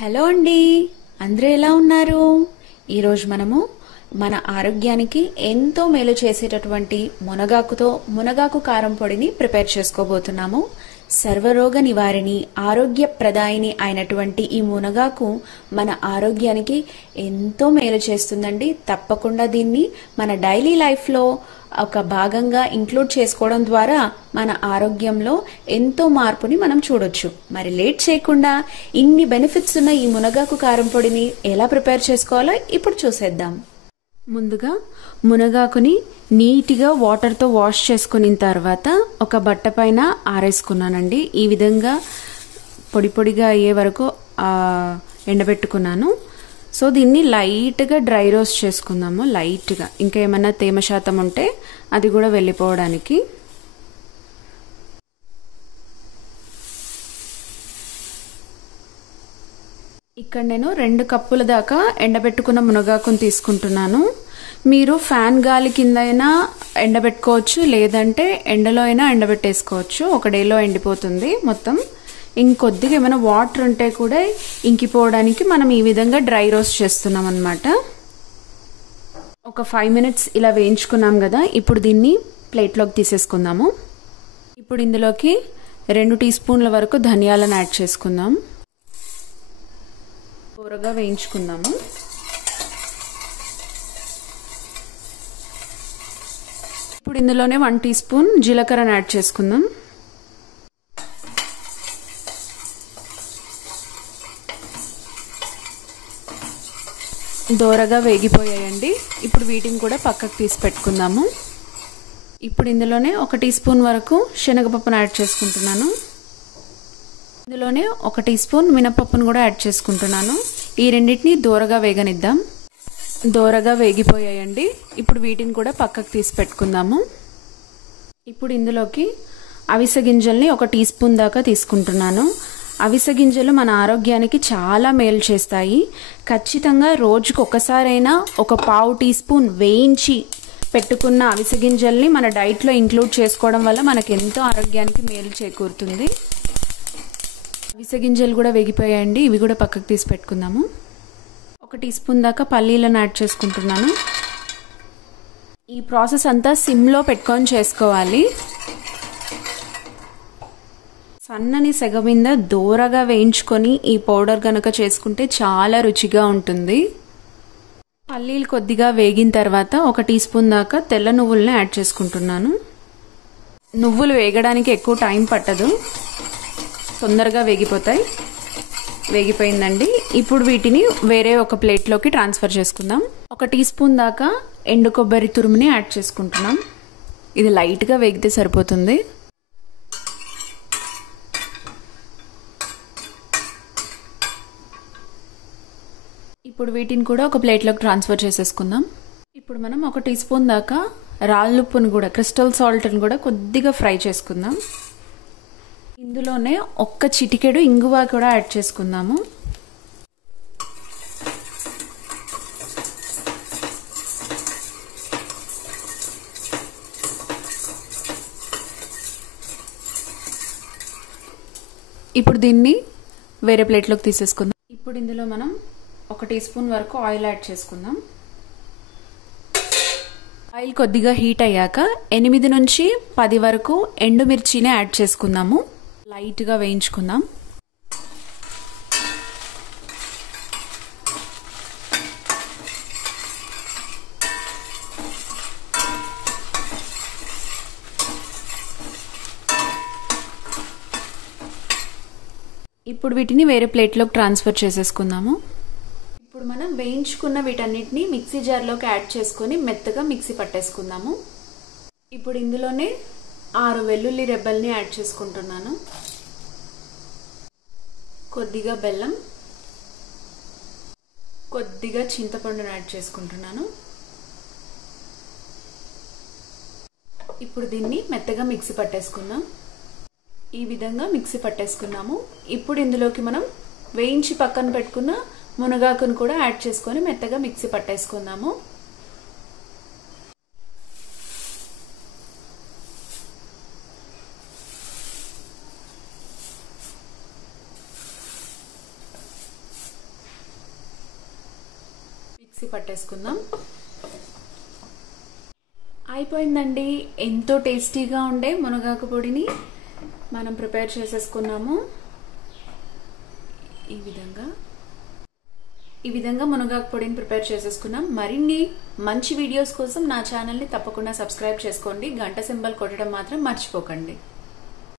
Hello అండి, అందరూ ఎలా ఉన్నారు? ఈరోజు మనము మన ఆరోగ్యానికి ఎంతో మేలు చేసేటటువంటి మునగాకు కారం పొడిని ప్రిపేర్ చేసుకోబోతున్నాము. సర్వరోగ నివారిణి, ఆరోగ్య ప్రదాయిని అయినటువంటి ఈ మునగాకు మన ఆరోగ్యానికి ఎంతో మేలు చేస్తుందండి. తప్పకుండా దీన్ని మన డైలీ లైఫ్లో ఒక భాగంగా ఇంక్లూడ్ చేసుకోవడం ద్వారా మన ఆరోగ్యంలో ఎంతో మార్పుని మనం చూడొచ్చు. మరి లేట్ చేయకుండా ఇన్ని బెనిఫిట్స్ ఉన్న ఈ మునగాకు కారం పొడిని ఎలా ప్రిపేర్ చేసుకోవాలో ఇప్పుడు చూసేద్దాం. ముందుగా మునగాకుని నీట్గా వాటర్తో వాష్ చేసుకున్న తర్వాత ఒక బట్ట పైన ఆరేసుకున్నానండి. ఈ విధంగా పొడి పొడిగా అయ్యే వరకు ఎండబెట్టుకున్నాను. సో దీన్ని లైట్గా డ్రై రోస్ట్ చేసుకుందాము. లైట్గా ఇంకా ఏమైనా తేమ శాతం ఉంటే అది కూడా వెళ్ళిపోవడానికి. ఇక్కడ నేను 2 కప్పుల దాకా ఎండబెట్టుకున్న మునగాకును తీసుకుంటున్నాను. మీరు ఫ్యాన్ గాలి కింద అయినా ఎండబెట్టుకోవచ్చు, లేదంటే ఎండలో అయినా ఎండబెట్టేసుకోవచ్చు. ఒక డేలో ఎండిపోతుంది మొత్తం. ఇంకొద్దిగా ఏమైనా వాటర్ ఉంటే కూడా ఇంకిపోవడానికి మనం ఈ విధంగా డ్రై రోస్ట్ చేస్తున్నాం అన్నమాట. ఒక 5 మినిట్స్ ఇలా వేయించుకున్నాం కదా. ఇప్పుడు దీన్ని ప్లేట్లోకి తీసేసుకుందాము. ఇప్పుడు ఇందులోకి 2 టీ స్పూన్ల వరకు ధనియాలను యాడ్ చేసుకుందాం. త్వరగా వేయించుకుందాము. ఇప్పుడు ఇందులోనే 1 టీ స్పూన్ జీలకర్రను యాడ్ చేసుకుందాం. దోరగా వేగిపోయాయండి. ఇప్పుడు వీటిని కూడా పక్కకు తీసి పెట్టుకుందాము. ఇప్పుడు ఇందులోనే 1 టీ స్పూన్ వరకు శనగపప్పును యాడ్ చేసుకుంటున్నాను. ఇందులోనే 1 టీ స్పూన్ మినపప్పును కూడా యాడ్ చేసుకుంటున్నాను. ఈ రెండింటిని దోరగా వేగనిద్దాం. దోరగా వేగిపోయాయండి. ఇప్పుడు వీటిని కూడా పక్కకు తీసి పెట్టుకుందాము. ఇప్పుడు ఇందులోకి అవిసె గింజల్ని 1 టీ స్పూన్ దాకా తీసుకుంటున్నాను. అవిసె గింజలు మన ఆరోగ్యానికి చాలా మేలు చేస్తాయి. ఖచ్చితంగా రోజుకు ఒకసారైనా ఒక పావు టీ స్పూన్ వేయించి పెట్టుకున్న అవిసె గింజల్ని మన డైట్లో ఇంక్లూడ్ చేసుకోవడం వల్ల మనకు ఎంతో ఆరోగ్యానికి మేలు చేకూరుతుంది. అవిసె గింజలు కూడా వేగిపోయాయండి. ఇవి కూడా పక్కకు తీసి పెట్టుకుందాము. 1 టీ స్పూన్ దాకా పల్లీలను యాడ్ చేసుకుంటున్నాను. ఈ ప్రాసెస్ అంతా సిమ్లో పెట్టుకొని చేసుకోవాలి. సన్నని సెగ మీద దోరగా వేయించుకొని ఈ పౌడర్ కనుక చేసుకుంటే చాలా రుచిగా ఉంటుంది. పల్లీలు కొద్దిగా వేగిన తర్వాత 1 టీ స్పూన్ దాకా తెల్ల నువ్వులను యాడ్ చేసుకుంటున్నాను. నువ్వులు వేగడానికి ఎక్కువ టైం పట్టదు, తొందరగా వేగిపోతాయి. వేగిపోయిందండి. ఇప్పుడు వీటిని వేరే ఒక ప్లేట్లోకి ట్రాన్స్ఫర్ చేసుకుందాం. 1 టీ స్పూన్ దాకా ఎండు కొబ్బరి తురుముని యాడ్ చేసుకుంటున్నాం. ఇది లైట్గా వేగితే సరిపోతుంది. ఇప్పుడు వీటిని కూడా ఒక ప్లేట్లోకి ట్రాన్స్ఫర్ చేసేసుకుందాం. ఇప్పుడు మనం 1 టీ స్పూన్ దాకా రాళ్ళుప్పును కూడా, క్రిస్టల్ సాల్ట్ని కూడా కొద్దిగా ఫ్రై చేసుకుందాం. ఇందులోనే 1 చిటికెడు ఇంగువ కూడా యాడ్ చేసుకుందాము. ఇప్పుడు దీన్ని వేరే ప్లేట్లోకి తీసేసుకుందాం. ఇప్పుడు ఇందులో మనం 1 టీ స్పూన్ వరకు ఆయిల్ యాడ్ చేసుకుందాం. ఆయిల్ కొద్దిగా హీట్ అయ్యాక 8 నుంచి 10 వరకు ఎండుమిర్చిని యాడ్ చేసుకుందాము. లైట్గా వేయించుకుందాం. ఇప్పుడు వీటిని వేరే ప్లేట్లోకి ట్రాన్స్ఫర్ చేసేసుకుందాము. ఇప్పుడు మనం వేయించుకున్న వీటన్నిటిని మిక్సీ జార్లోకి యాడ్ చేసుకొని మెత్తగా మిక్సీ పట్టేసుకుందాము. ఇప్పుడు ఇందులోనే 6 వెల్లుల్లి రెబ్బల్ని యాడ్ చేసుకుంటున్నాను. కొద్దిగా బెల్లం, కొద్దిగా చింతపండును యాడ్ చేసుకుంటున్నాను. ఇప్పుడు దీన్ని మెత్తగా మిక్సీ పట్టేసుకుందాం. ఈ విధంగా మిక్సీ పట్టేసుకున్నాము. ఇప్పుడు ఇందులోకి మనం వేయించి పక్కన పెట్టుకున్న మునగాకును కూడా యాడ్ చేసుకొని మెత్తగా మిక్సీ పట్టేసుకుందాము. మిక్సీ పట్టేసుకుందాం. అయిపోయిందండి. ఎంతో టేస్టీగా ఉండే మునగాకు పొడిని మనం ప్రిపేర్ చేసేసుకున్నాము. ఈ విధంగా మునగాకు పొడిని ప్రిపేర్ చేసేసుకున్నాం. మరిన్ని మంచి వీడియోస్ కోసం నా ఛానల్ని తప్పకుండా సబ్స్క్రైబ్ చేసుకోండి. గంట సింబల్ కొట్టడం మాత్రం మర్చిపోకండి.